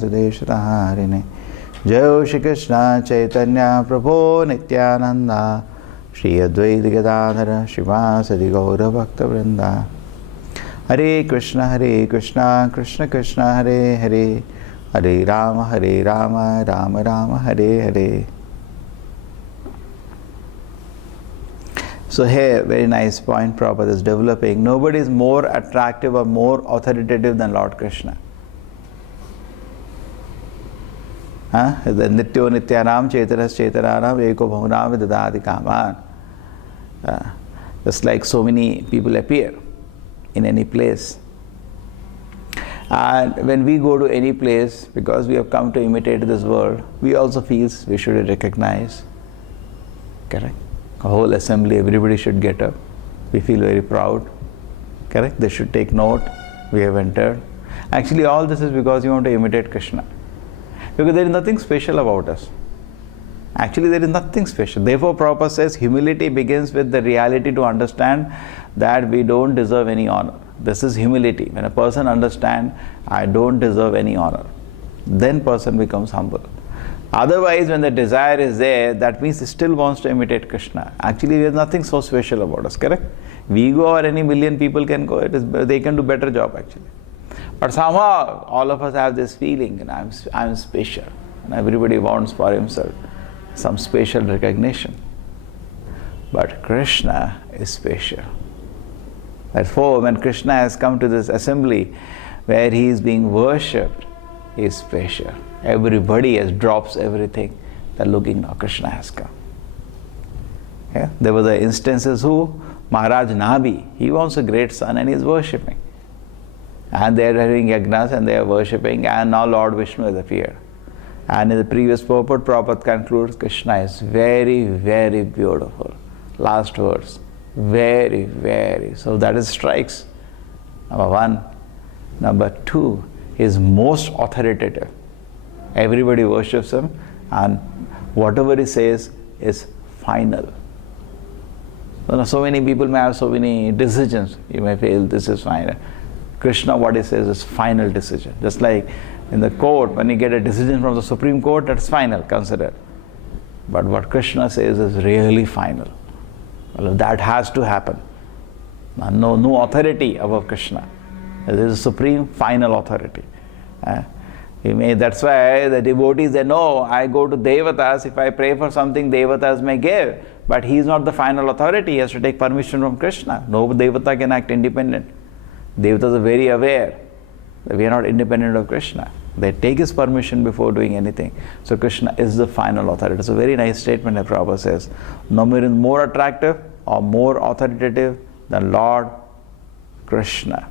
Deshtarine. Jai Shri Krishna Chaitanya Prabhu Nityananda Shri Advaita Gadadhara Śrīvatsa Gaura Bhakta Vrinda. Hare Krishna Krishna Krishna Hare Hare Hare Rama Rama Rama Hare Hare. So here, very nice point Prabhupada is developing. Nobody is more attractive or more authoritative than Lord Krishna. The Nityo Nityanam Chaitanas Chaitananam Eko Bhavanam Vidadati Kaman. Just like so many people appear in any place. And when we go to any place, because we have come to imitate this world, we also feel we should recognize. Correct? A whole assembly, everybody should get up. We feel very proud. Correct? They should take note. We have entered. Actually, all this is because you want to imitate Krishna. Because there is nothing special about us. Actually, there is nothing special. Therefore, Prabhupada says humility begins with the reality to understand that we don't deserve any honor. This is humility. When a person understands, I don't deserve any honor, then person becomes humble. Otherwise, when the desire is there, that means he still wants to imitate Krishna. Actually, there is nothing so special about us, correct? We go or any million people can go, they can do better job actually. But somehow, all of us have this feeling, and I'm special. And everybody wants for himself some special recognition. But Krishna is special. Therefore, when Krishna has come to this assembly where he is being worshipped, he is special. Everybody has drops everything. They're looking now, Krishna has come. Yeah? There were the instances who Maharaj Nābhi, he wants a great son and he is worshipping. And they are having yagnas and they are worshipping, and now Lord Vishnu has appeared. And in the previous purport, Prabhupada concludes, Krishna is very, very beautiful. Last verse. Very, very. So that is strikes. Number one. Number two, he is most authoritative. Everybody worships him, and whatever he says is final. So many people may have so many decisions. You may feel this is final. Krishna, what he says is final decision. Just like in the court, when you get a decision from the Supreme Court, that's final, considered. But what Krishna says is really final. Well, that has to happen. No authority above Krishna. There is a supreme final authority. That's why the devotees, they know, I go to Devatas, if I pray for something, Devatas may give. But he is not the final authority, he has to take permission from Krishna. No Devata can act independent. Devatas are very aware that we are not independent of Krishna. They take his permission before doing anything. So Krishna is the final authority. It's a very nice statement that Prabhupada says. No one is more attractive or more authoritative than Lord Krishna.